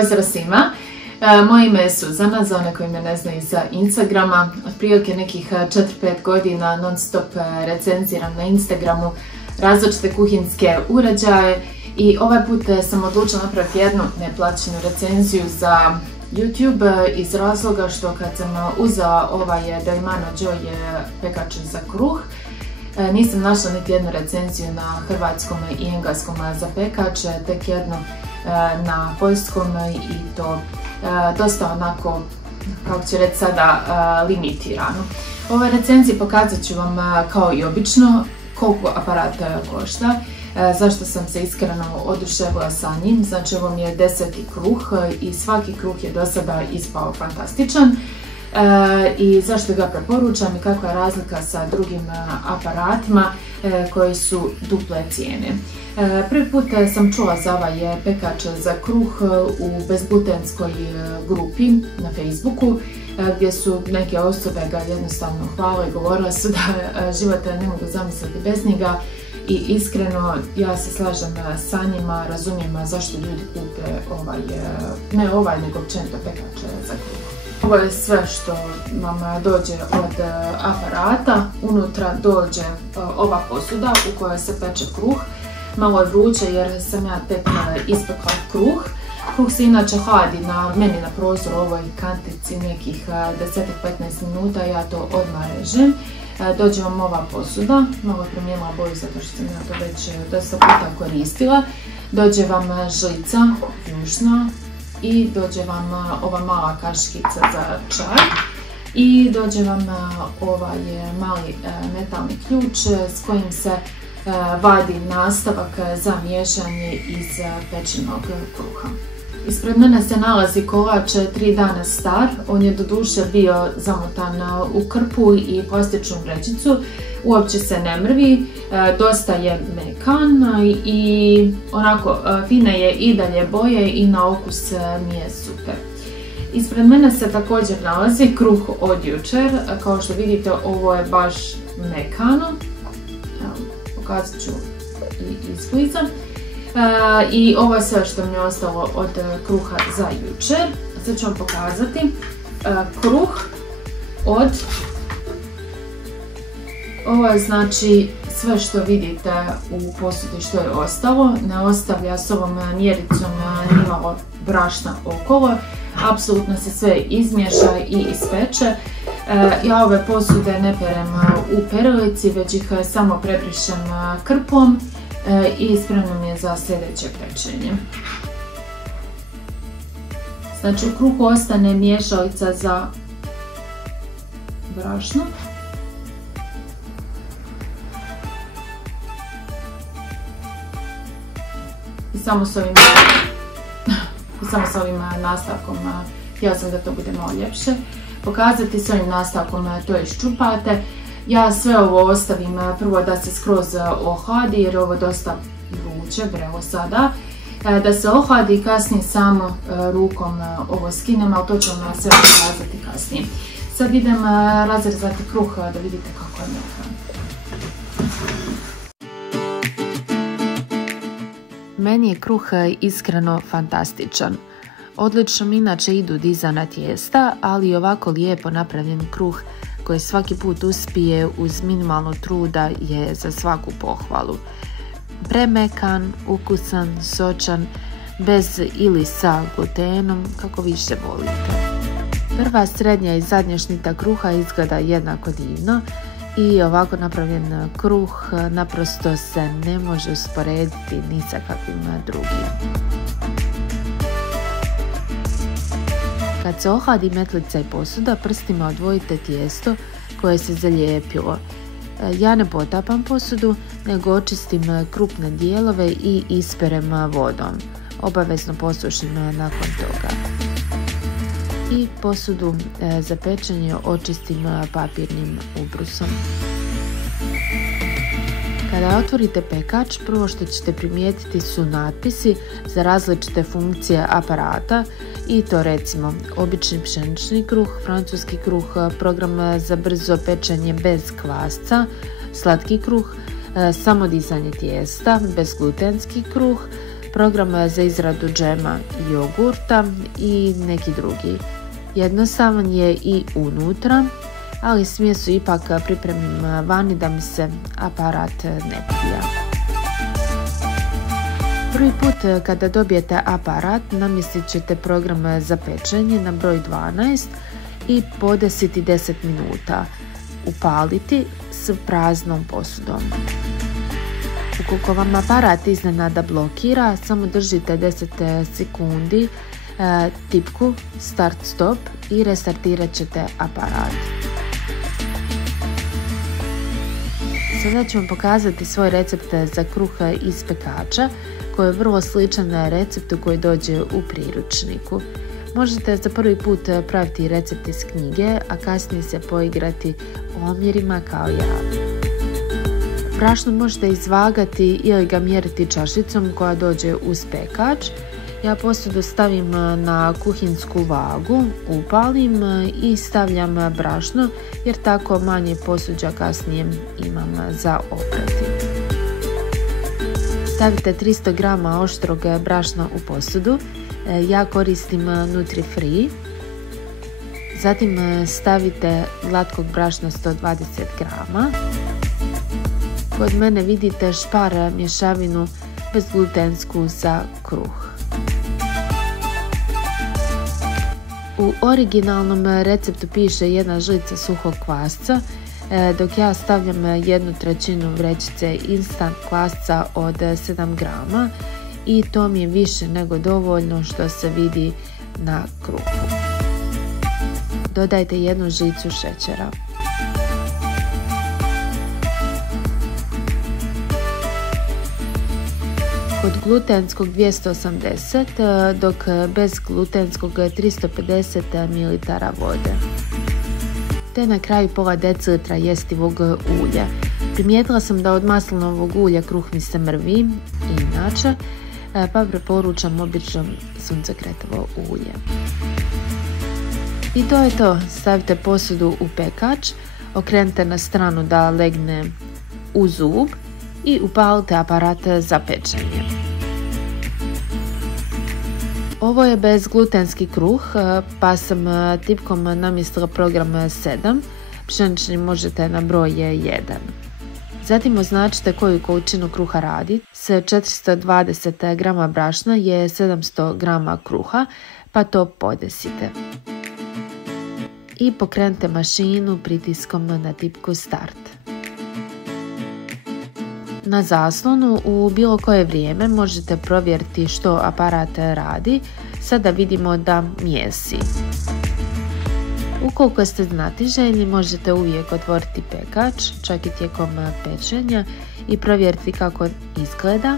Pozdrav svima! Moje ime je Suzana, za one koji me ne znaju sa Instagrama. Otprilike nekih 4-5 godina non stop recenziram na Instagramu različite kuhinske uređaje i ovaj put sam odlučila napraviti jednu neplaćenu recenziju za YouTube iz razloga što kad sam uzela ovaj Doimano Joy pekač za kruh, nisam našla niti jednu recenziju na hrvatskom i engleskom za pekač, tek jednu na poljskom i to dosta onako, kako ću reći sada, limitirano. U ovoj recenziji pokazat ću vam kao i obično koliko aparat košta, zašto sam se iskreno oduševila sa njim. Znači ovo mi je 10. kruh i svaki kruh je do sada ispao fantastičan. I zašto ga preporučam i kakva je razlika sa drugim aparatima koji su duple cijene. Prvi put sam čula za ovaj pekač za kruh u bezglutenskoj grupi na Facebooku, gdje su neke osobe ga jednostavno hvalile i govorile su da život ne mogu zamisliti bez njega. I iskreno ja se slažem sa njima, razumijem zašto ljudi kupe ne ovaj nego općenito pekač za kruh. Ovo je sve što vam dođe od aparata. Unutra dođe ova posuda u kojoj se peče kruh. Malo je vruće jer sam ja tek ispekla kruh. Kruh se inače hladi meni na prozoru u ovoj kantici nekih 10-15 minuta, ja to odmah režem. Dođe vam ova posuda, malo je promijenila boju zato što sam ja to već dosta puta koristila. Dođe vam žlica jušna i dođe vam ova mala kaškica za čaj i dođe vam ovaj mali metalni ključ s kojim se vadi nastavak za miješanje iz pečenog kruha. Ispred mene se nalazi kolač 3 dana star, on je doduše bio zamotan u krpu i plastičnu vrećicu, uopće se ne mrvi, dosta je mekan i onako fine je i dalje boje i na okus mi je super. Ispred mene se također nalazi kruh od jučer, kao što vidite ovo je baš mekano, pokazat ću i izbliza. I ovo je sve što mi je ostalo od kruha za jučer. Sad ću vam pokazati kruh od... Ovo je znači sve što vidite u posudi što je ostalo. Ne ostavlja s ovom mjericom nimalo brašna okolo. Apsolutno se sve izmiješa i ispeče. Ja ove posude ne perem u perilici, već ih samo prebrišem krpom i spremno mi je za sljedeće pečenje. Znači u kruhu ostane miješalica za brašno. I samo s ovim nastavkom, htjela sam da to bude malo ljepše. Pokazati s ovim nastavkom to iščupate. Ja sve ovo ostavim prvo da se skroz ohladi jer ovo je dosta vruće, vrelo sada. Da se ohladi i kasnije samo rukom ovo skinem, ali to ću vam sve pokazati kasnije. Sad idem razrezati kruh da vidite kako je mekan. Meni je kruh iskreno fantastičan. Odlično mi inače idu dizana tijesta, ali ovako lijepo napravljen kruh koji svaki put uspije uz minimalno truda je za svaku pohvalu. Premekan, ukusan, sočan, bez ili sa glutenom, kako više volite. Prva, srednja i zadnja šnita kruha izgleda jednako divno i ovako napravljen kruh naprosto se ne može usporediti ni sa kakvim drugim. Kad se ohladi metlica i posuda, prstima odvojite tijesto koje se zalijepilo. Ja ne potapam posudu, nego očistim krupne dijelove i isperem vodom. Obavezno posušim nakon toga. I posudu za pečenje očistim papirnim ubrusom. Kada otvorite pekač, prvo što ćete primijetiti su natpisi za različite funkcije aparata i to recimo obični pšenični kruh, francuski kruh, program za brzo pečenje bez kvasca, slatki kruh, samodizanje tijesta, bezglutenski kruh, program za izradu džema i jogurta i neki drugi. Jednostavan je i unutra, ali smjesu ipak pripremim vani da mi se aparat ne prija. Prvi put kada dobijete aparat namjestit ćete program za pečenje na broj 12 i podesiti 10 minuta. Upaliti s praznom posudom. Ukoliko vam aparat iznenada blokira, samo držite 10 sekundi tipku start stop i restartirat ćete aparat. Sada ću vam pokazati svoj recept za kruh iz pekača koji je vrlo sličan receptu koji dođe u priručniku. Možete za prvi put praviti recept iz knjige, a kasnije se poigrati omjerima kao ja. Brašno možete izvagati ili ga mjeriti čašicom koja dođe uz pekač. Ja posudu stavim na kuhinsku vagu, upalim i stavljam brašno jer tako manje posuđa kasnije imam za oprati. Stavite 300 g oštrog brašna u posudu. Ja koristim Nutri-Free. Zatim stavite glatkog brašna 120 g. Kod mene vidite špar mješavinu bezglutensku za kruh. U originalnom receptu piše 1 žlica suhog kvasca, dok ja stavljam 1/3 vrećice instant kvasca od 7 g i to mi je više nego dovoljno što se vidi na kruhu. Dodajte 1 žlicu šećera. Kod glutenskog 280, dok bez glutenskog 350 ml vode. Te na kraju pola decilitra jestivog ulja. Primijetila sam da od maslinovog ulja kruh mi se mrvi, inače, pa preporučam obično suncokretovo ulje. I to je to. Stavite posudu u pekač, okrenite na stranu da legne u zub i upalite aparat za pečenje. Ovo je bezglutenski kruh, pa sam tipkom namjestila program 7, pšenični možete na broj 1. Zatim označite koju količinu kruha radi. S 420 g brašna je 700 g kruha, pa to podesite. I pokrenite mašinu pritiskom na tipku start. Na zaslonu u bilo koje vrijeme možete provjeriti što aparat radi. Sada vidimo da mjesi. Ukoliko ste znatiželjni možete uvijek otvoriti pekač, čak i tijekom pečenja, i provjeriti kako izgleda,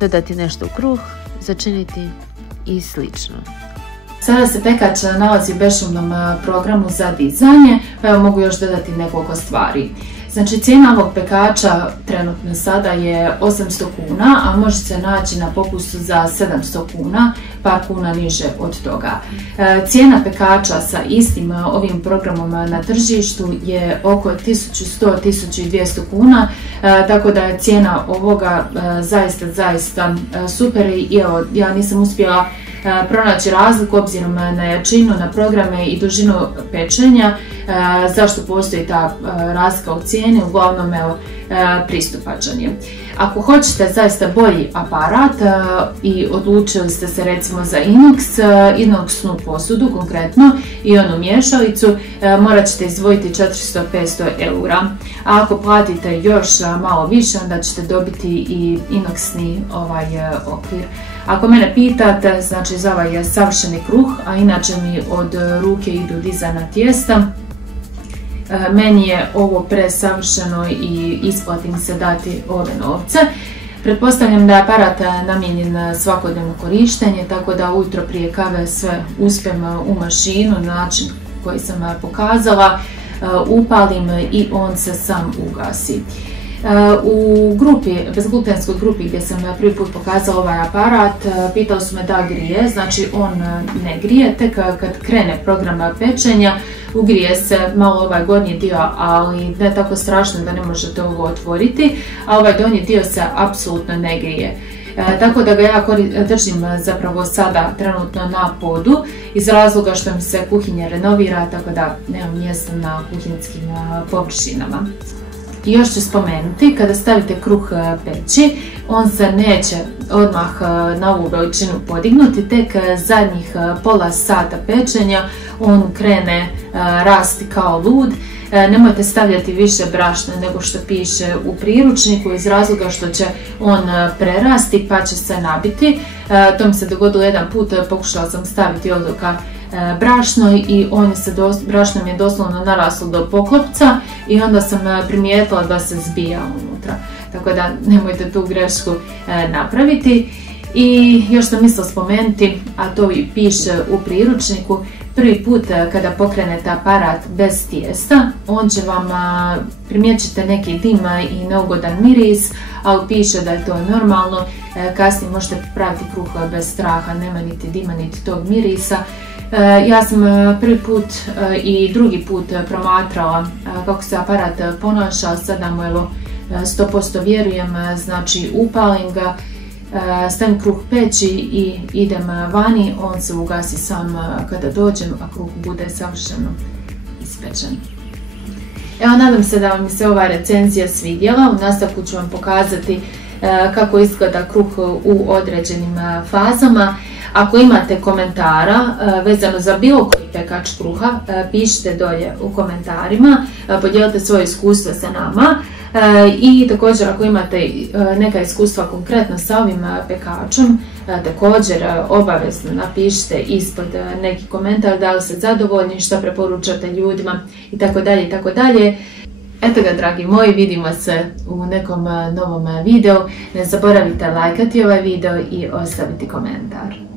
dodati nešto u kruh, začiniti i slično. Sada se pekač nalazi u bešumnom programu za dizanje, pa evo mogu još dodati nekoliko stvari. Znači, cijena ovog pekača trenutno sada je 800 kuna, a može se naći na popustu za 700 kuna, par kuna niže od toga. Cijena pekača sa istim ovim programom na tržištu je oko 1100-1200 kuna, tako da je cijena ovoga zaista super i evo, ja nisam uspjela pronaći razliku obzirom na jačinu, na programe i dužinu pečenja, zašto postoji ta razlika u cijeni, uglavnom evo, pristupačan je. Ako hoćete bolji aparat i odlučili ste se recimo za inoxnu posudu konkretno i onu mješalicu, morat ćete izdvojiti 400-500 eura. A ako platite još malo više, onda ćete dobiti i inoxni okvir. Ako mene pitate, znači za ovaj savršeni kruh, a inače mi od ruke idu dizana tijesta, meni je ovo presavršeno i isplatim se dati ove novce. Pretpostavljam da je aparat namijenjen na svakodnevno korištenje, tako da ujutro prije kave sve uspijem u mašinu na način koji sam pokazala, upalim i on se sam ugasi. U bezglutenskoj grupi gdje sam prvi put pokazala ovaj aparat, pitao su me da grije, znači on ne grije, tek kad krene program pečenja ugrije se malo ovaj gornji dio, ali ne tako strašno da ne možete ovo otvoriti, a ovaj donji dio se apsolutno ne grije. Tako da ga ja držim zapravo sada trenutno na podu iz razloga što mi se kuhinja renovira, tako da nemam mjesta na kuhinjskim površinama. I još ću spomenuti, kada stavite kruh peći, on se neće odmah na ovu veličinu podignuti, tek zadnjih pola sata pečenja on krene rasti kao lud. Nemojte stavljati više brašna nego što piše u priručniku iz razloga što će on prerasti pa će se nabiti. To mi se dogodilo jedan put, pokušala sam staviti odluka brašno i brašno mi je doslovno naraslo do poklopca i onda sam primijetila da se zbija unutra. Tako da nemojte tu grešku napraviti. I još sam mislila spomenuti, a to i piše u priručniku, prvi put kada pokrenete aparat bez tijesta, on će vam primijećite neki dim i neugodan miris, ali piše da je to normalno. Kasnije možete praviti kruh bez straha, nema niti dima niti tog mirisa. Ja sam prvi put i drugi put promatrala kako se aparat ponaša, sada mu evo 100% vjerujem, znači upalim ga, stavim kruh peći i idem vani, on se ugasi sam kada dođem, a kruh bude savršeno ispečen. Evo, nadam se da vam se ova recenzija svidjela. U nastavku ću vam pokazati kako izgleda kruh u određenim fazama. Ako imate komentara vezano za bilo koji pekač kruha, pišite dolje u komentarima, podijelite svoje iskustva sa nama. I također ako imate neka iskustva konkretno sa ovim pekačom, također obavezno napišite ispod neki komentar da li ste zadovoljni, što preporučate ljudima itd. Eto ga, dragi moji, vidimo se u nekom novom videu. Ne zaboravite lajkati ovaj video i ostaviti komentar.